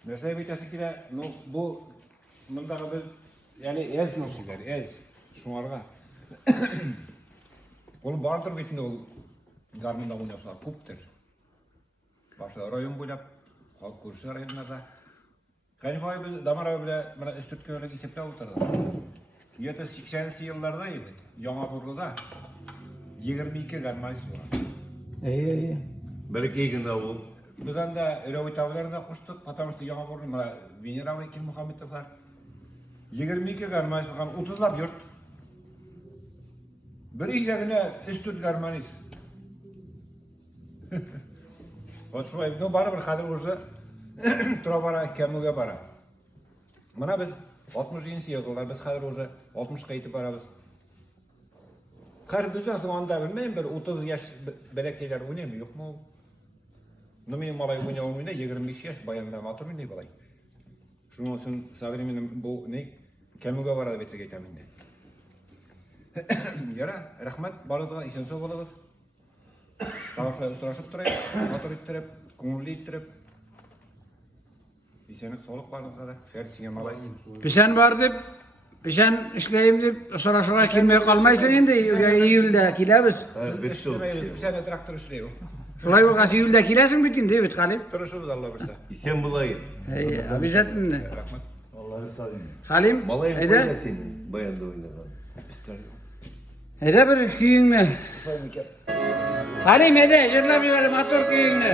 Mesela bir çeşitli bu bunda biz yani ez noşiler, ez şunlarga. Ol bardır bitinde ol garmında oynasa kuptur. Başta rayon boylap halk kursu rayonlarda. Kanifay biz damara bile bana üstütköylik isepler oturdu. 80'li yıllarda idi. Yağmurlu'da 22 garmanist var. İyi. Belki eginde bu. Biz anda Rövit abilerine koştuk. Patamızda Yağmurlu, Venera ve Kim Muhammed'ler var. 22 garmanist bakan 30'lap yurt. Bir işlerine üstüt garmanist. O şuraya no bara bir kadir olsa tura bara kemuga bara. Mana biz 60 yıllar biz kadir olsa 60 kayıtı bara biz. Kar bizden sonunda bilmeyin bir 30 yaş belekeyler oynayamıyor yok mu? Numi malay oynuyor 25 yaş bayanlar matır oynayı balay. Şunun için savrimin bu ne? Kemuga bara betle gaytaminde. Yara rahmat barıda işin sağ olağız. Tavşa uğraşıp durayım, motor ittirip, kumulli ittirip. İşiniz sağlık barınızda da, fersiye malayız. Pişen var deb, pişen işleyim deb, soraşığa kelmey kalmaysan endi, iyulda kelamiz. Bir sene traktör işleyiyor. Şulay bolğansa iyulda kelesin bitin deyip Halim. Tırışırız Allah bilse. İsen bulayım. Обязательно. Rahmat. Halim, Balayım hayda. oyna senin. Bayanda oynadan. Hayda bir kuyungni. Halim hayda, jırlap yuborib motor kuyungni.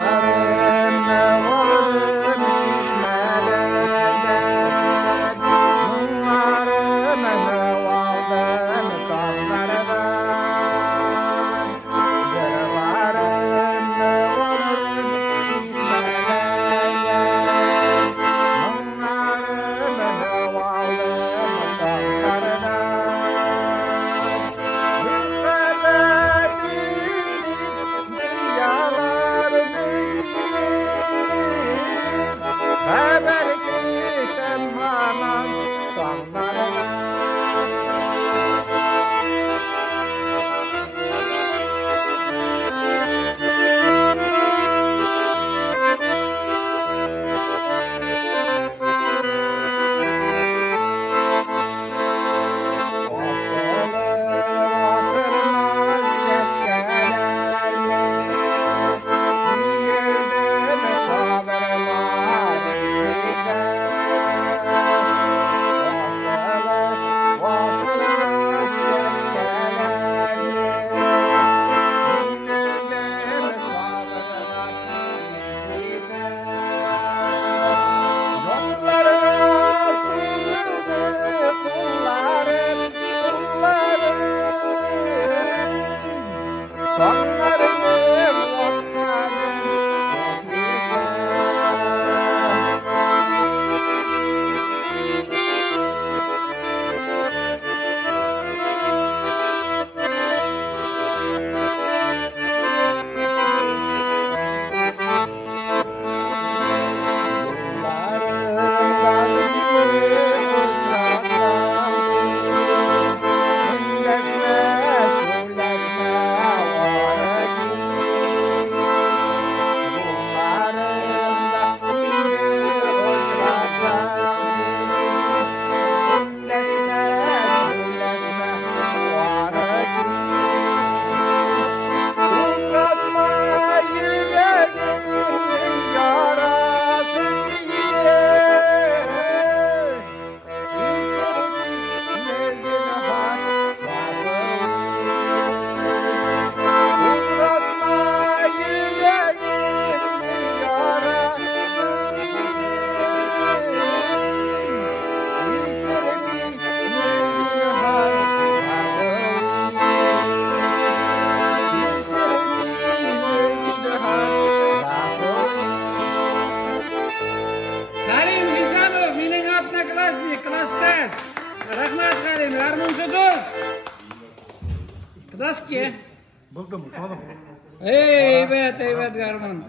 Evet garmın.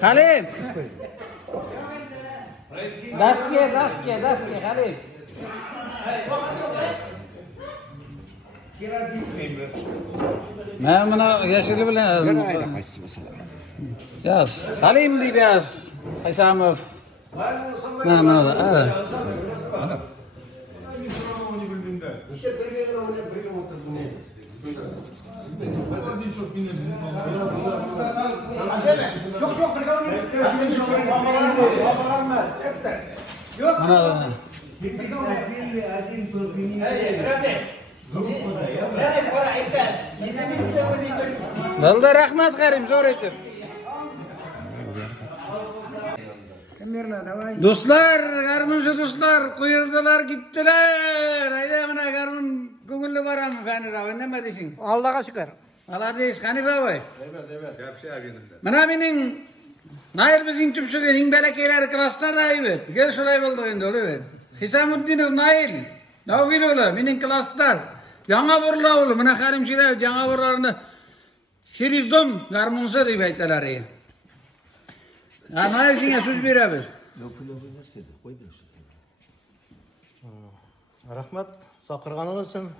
Halim. Daske Halim. Ben buna yaşlı bilen. Yaz. Halim diye yaz. Haysamov. Ne oldu? Evet. Mana Valda rahmat Karim zor etip. Dostlar, garmınşı dostlar, kuyurdular gittiler. Haydi mana garmın köngüllü baram Fani Rav, neme desin? Allah'a şükür. Allah deyiş, Hanife boy. Mana menin Nail bizim tüpsüge hinbelekeyler klaslar ayıbet. Gel şolay buldu indi olu bet. Hisamuddinov Nail. Navil ola menin klaslar. Yana burla oğlu. Mana Karim Şirev yana burlarını Şirizdom garmunsa deyip aytalar. Nail sine söz beremiz. Rahmat, saqırğanınız üçün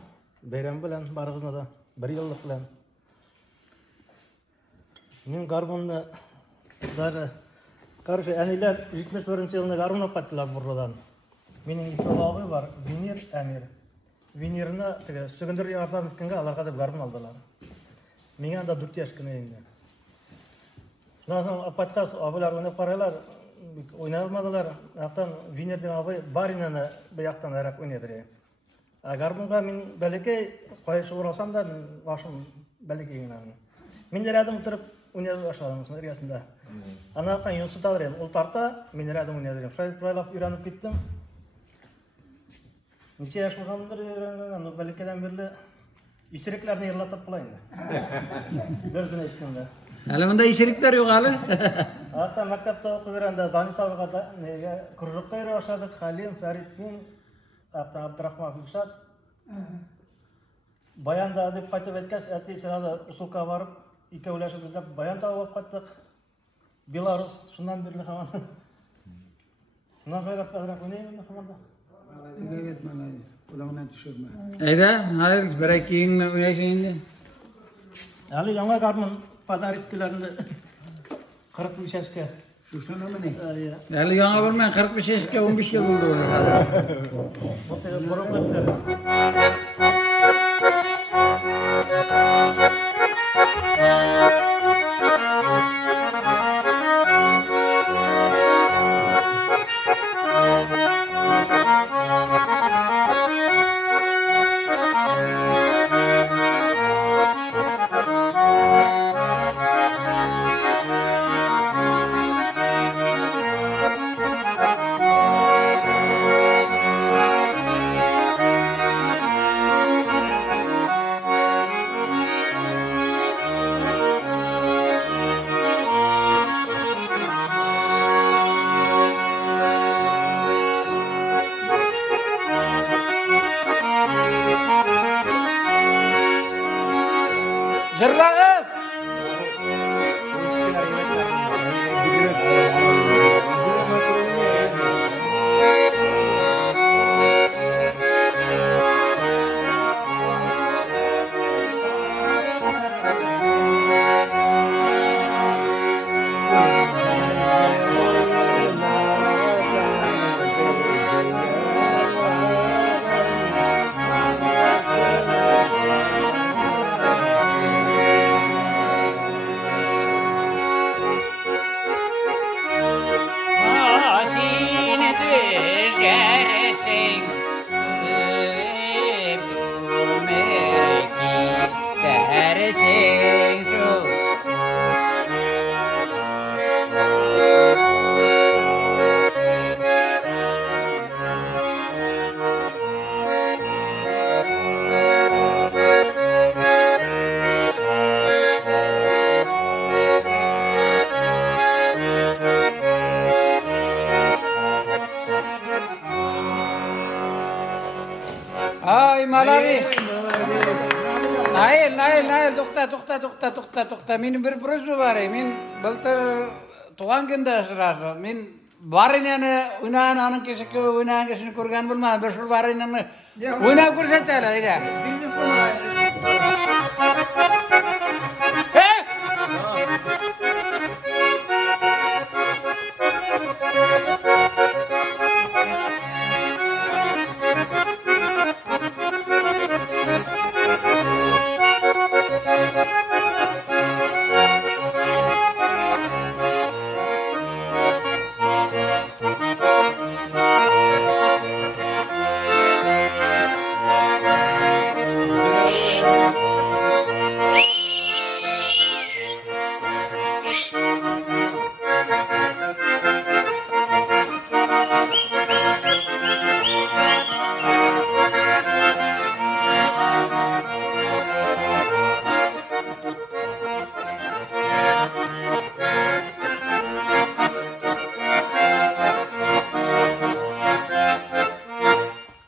beyram bilen, barığızna da bir yıllık bilen. Men garmunni karşı eniler 71 yılında garmun apattılar buradan. Menin iki oğlu var, Vinir, Emir. Vinir'ini sögündür yardım etkinge alarga da garmun aldılar. Menen da 4 yaşkına endi. Şundan apatkas abiler oynap paralar oynalmadılar. Aqtan Vinir'den abi barinani bu yaqtan arak oynadı. Garmunga men belki qoyuş uğrasam da başım belki ginen. Men deradim oturup oynadı başladım ergasında. Ana kan Yunus Tavrev ul tarta men deradim oynadı. Şöyle öğrenip gittim. Nisi yaş bolgandır öğrengen belkiden beri isiriklerini yırlatıp bulayın. Dersini ettimde. Hali bunda işerikler yok hali. Hatta maktabda okuyup verende Danis abiga da nege kurulukka yere başladık. Halim, Ferit bin, hatta Abdurrahman Filşat. Bayan da dep qaytып etkes, eti sırada usulka varıp, iki ulaşıp dep bayan da alıp qayttık. Belarus, şundan birli haman. Şundan söylep azrak oynayayım hamanda. Eyda, hayır, bırak yiyin oynayışın indi. Ali yana garmun pazar etkilerinde 40 yaşka. Şu şuna mı ne? Hali yana bilmem 45 yaşka 15 yıl oldu. Bu tele boroklar. Zırlağız! Ay, Malawi! Nail, to'xta. Mening bir pro'sba bor. Men былтыр tug'an kunda sırası. Men Barinani o'ynagan aning kesakka o'ynagan kishini ko'rgan bilmadim. Bir shu Barinani o'ynab ko'rsataylar, edi.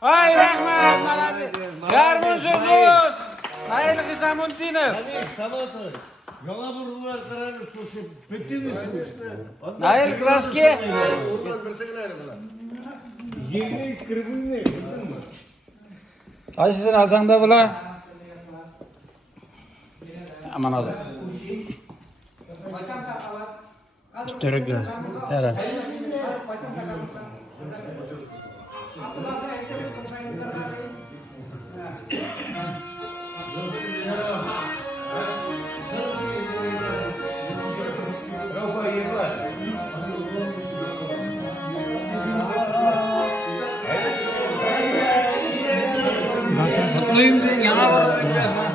Ay rahmat, mana Garmun Surdus. Nail Hisamuddinov. Nail Kraski. Qaysisini alsang da bular? Aman ol. Tutturga. Tara. Nasıl tutluyum diye yana var.